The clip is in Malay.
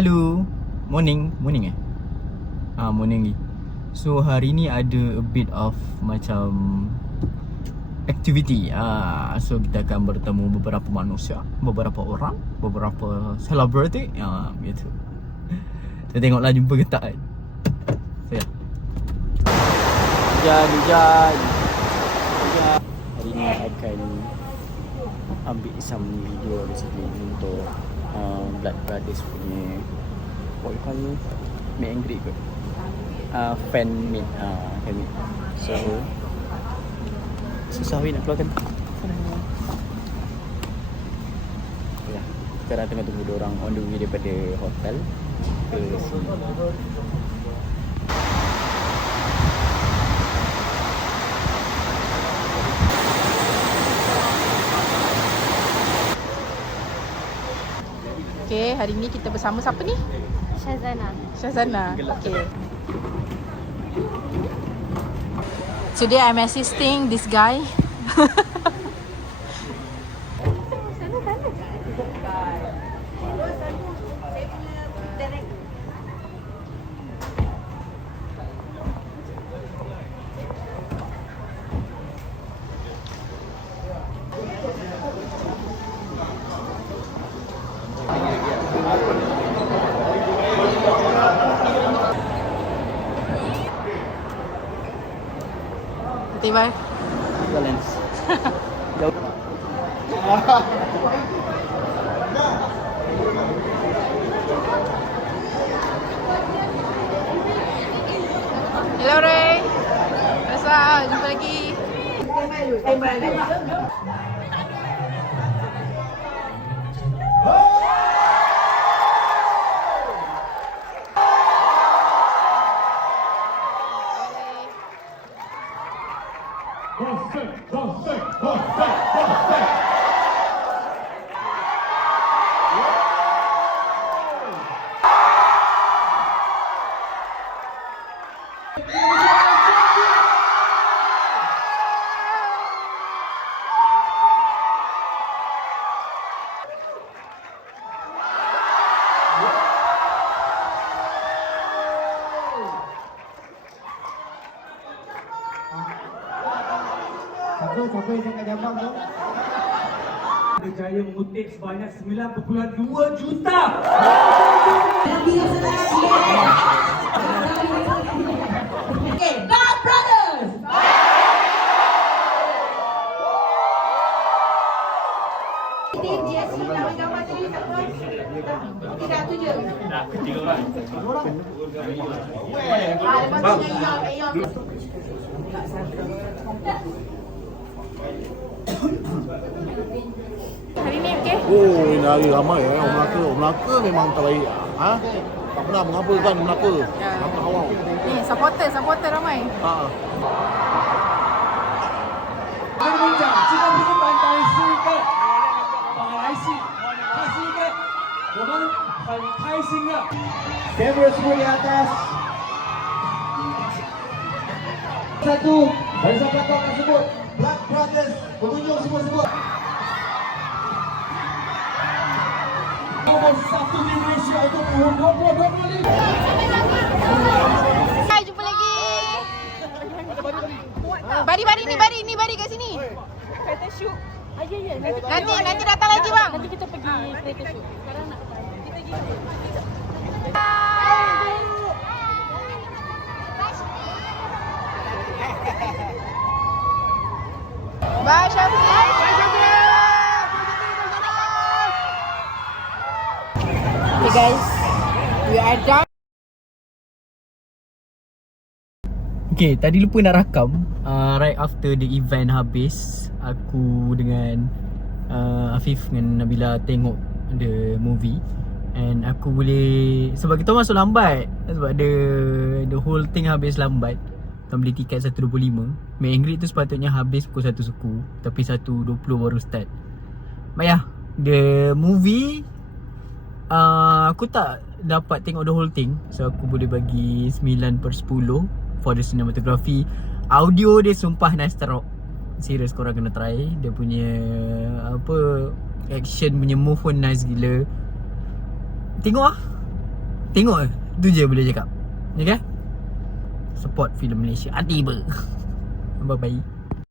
Hello. Morning eh? Morning ni. So hari ni ada a bit of macam activity. So kita akan bertemu beberapa manusia, beberapa orang, beberapa celebrity. Gitu. Kita tengoklah jumpa ke tak kan. So ya. Hujan. Hari ni akan ambil some video basically untuk Blood Brothers punya what you call ni, meet and greet ke? Fan meet. So susah nak keluarkan. Ya, sekarang tengah tunggu diorang on the way daripada hotel ke sini. Okay, hari ni kita bersama siapa ni? Syazana. Okay. Today I'm assisting this guy. Tiba. Balance. Hello Ray. Biasa, jumpa lagi. Siapa yang cakap jambang tu? Berjaya mengutip sebanyak 9.2 juta. Okay, Blood Brothers! Tim GSC nak gambar sini siapa? Tidak tu je. Dah ketiga orang. Lepas tu Eyong. Hari ni okay? Oh, ini hari ramai orang Melaka memang terbaik. Tak pernah mengabulkan Melaka. Melaka awal. Ni supporter ramai. Kamera semua di atas. Satu, barisan belakang akan sebut Blood Brothers, pengunjung semua sebut. Nombor 1 di Malaysia itu tahun 2020. Hai, jumpa lagi. Bari kat sini. Kata shoot. Nanti datang lagi bang. Nanti kita pergi kereta shoot. Sekarang nak kita pergi. Bye Syafiq. Okay guys, we are done. Okay, tadi lupa nak rakam. Right after the event habis, aku dengan Afif dengan Nabila tengok the movie. And aku boleh, sebab kita masuk lambat, sebab the whole thing habis lambat. Kita beli tiket 1.25. Meet and greet tu sepatutnya habis pukul 1 suku, tapi 1.20 baru start. But yeah, the movie aku tak dapat tengok the whole thing. So aku boleh bagi 9/10 for the cinematography. Audio dia sumpah nice teruk. Serius korang kena try. Dia punya action punya move pun nice gila. Tengok lah. Tengok tu je boleh cakap. Ya kan? Support filem Malaysia. Tiba. Bye bye.